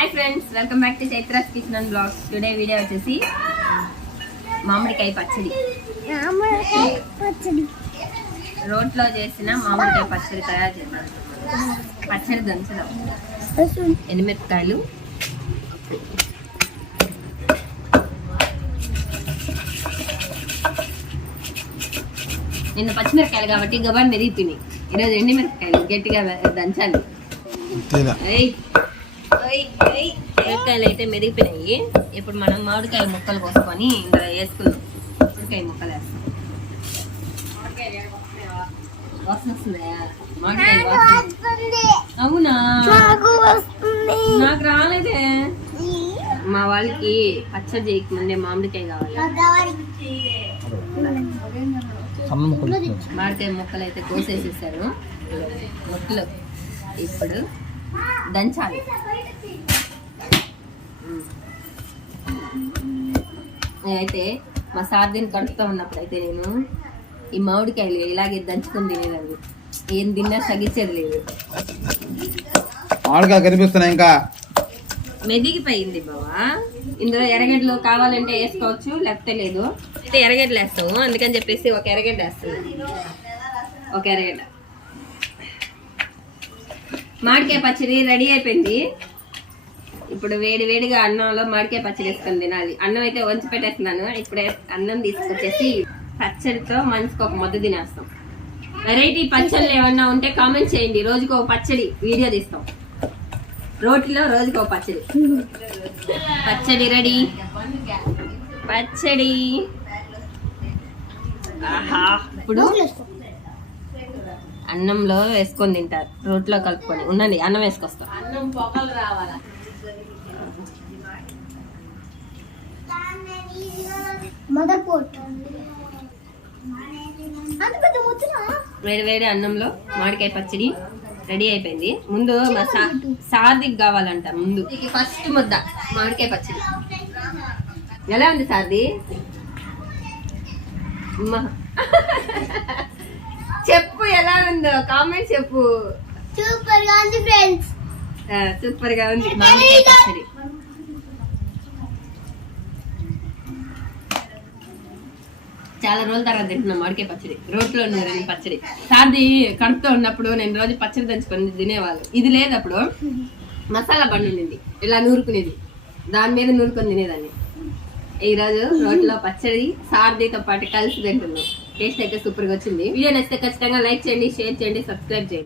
Hi friends welcome back to Chaitra's kitchen and blogs today video వచ్చేసి మామిడికాయ పచ్చడి. మామిడికాయ పచ్చడి రోట్లో చేసిన మామిడికాయ పచ్చడి తయారు చేద్దాం. పచ్చడి దంచడం ఎనిమిరపకాయలు. నిన్న పచ్చిమిరపకాయలు కాబట్టి గబాన్ మెరిగిపోయినాయి ఈరోజు ఎండిమిరపకాయలు గట్టిగా దంచాలి. మిరపకాయలు అయితే మెరిగిపోయినాయి. ఇప్పుడు మనం మామిడికాయ ముక్కలు కోసుకొని ఇందులో వేసుకుందాం. మామిడికాయ ముక్కలు వేస్తాం. వాసన వస్తుందా? మామిడికాయ వాసన. వస్తుంది. అవునా? నాకు వస్తుంది. నాకు రాలేదే. మా వాళ్ళకి పచ్చడి చేయకముందే మామిడికాయ కావాలి. మామిడికాయ ముక్కలు అయితే కోసేసేసారు. ముక్కలు. ఇప్పుడు దంచాలి. నేనైతే మా సార్దిని కడుపుతూ ఉన్నప్పుడు అయితే నేను ఈ మామిడికాయలు ఇలాగే దంచుకొని తినేదాన్ని. ఏం తిన్నా సగించేది లేదు. మామిడికాయ కనిపిస్తున్నాయి ఇంకా. మెదిగిపోయింది బావా. ఇందులో ఎర్రగడ్డలు కావాలంటే వేసుకోవచ్చు లేకపోతే లేదు. అయితే ఎర్రగడ్డలు వేస్తాము అందుకని చెప్పేసి ఒక ఎర్రగడ్డ వేస్తాము ఒక ఎర్రగడ్డ. మామిడికాయ పచ్చడి రెడీ అయిపోయింది. ఇప్పుడు వేడి వేడిగా అన్నంలో మామిడికాయ పచ్చడి వేసుకొని తినాలి. అన్నం అయితే వంచి పెట్టేస్తున్నాను. ఇప్పుడే అన్నం తీసుకొచ్చేసి పచ్చడితో మనిషికి ఒక మొద్దు తినేస్తాం. వెరైటీ పచ్చళ్ళు ఏమన్నా ఉంటే కామెంట్ చేయండి. రోజుకు ఒక పచ్చడి వీడియో తీస్తాం. రోటిలో రోజుకు ఒక పచ్చడి. పచ్చడి రెడీ. పచ్చడి. ఆహా. ఇప్పుడు అన్నంలో వేసుకొని తింటారు. రోట్లో కలుపుకొని. ఉన్నది అన్నం వేసుకొస్తాం. అంత పెద్ద ముద్దున వేడి వేడి అన్నంలో మామిడికాయ పచ్చడి రెడీ అయిపోయింది. ముందు మా సార్దికి కావాలంట ముందు. ఫస్ట్ ముద్ద మామిడికాయ పచ్చడి. ఎలా ఉంది సార్ది? ఉందో కామెంట్ చెప్పు. సూపర్గా ఉంది ఫ్రెండ్స్ సూపర్గా ఉంది. మామిడికాయ పచ్చడి. చాలా రోజుల తర్వాత తింటున్నాం మామిడికాయ పచ్చడి. రోట్లో నూనె పచ్చడి. సార్ది కడుపుతో ఉన్నప్పుడు నేను రోజు పచ్చడి దంచుకొని తినేవాళ్ళు. ఇది లేదు అప్పుడు. మసాలా బండి ఉండింది. ఇలా నూరుకునేది. దాని మీద నూరుకొని తినేదాన్ని. ఈ రోజు రోట్లో పచ్చడి సార్దితో పాటు కలిసి తింటున్నాం. టేస్ట్ అయితే సూపర్గా వచ్చింది. వీడియో నచ్చితే ఖచ్చితంగా లైక్ చేయండి షేర్ చేయండి సబ్స్క్రైబ్ చేయండి.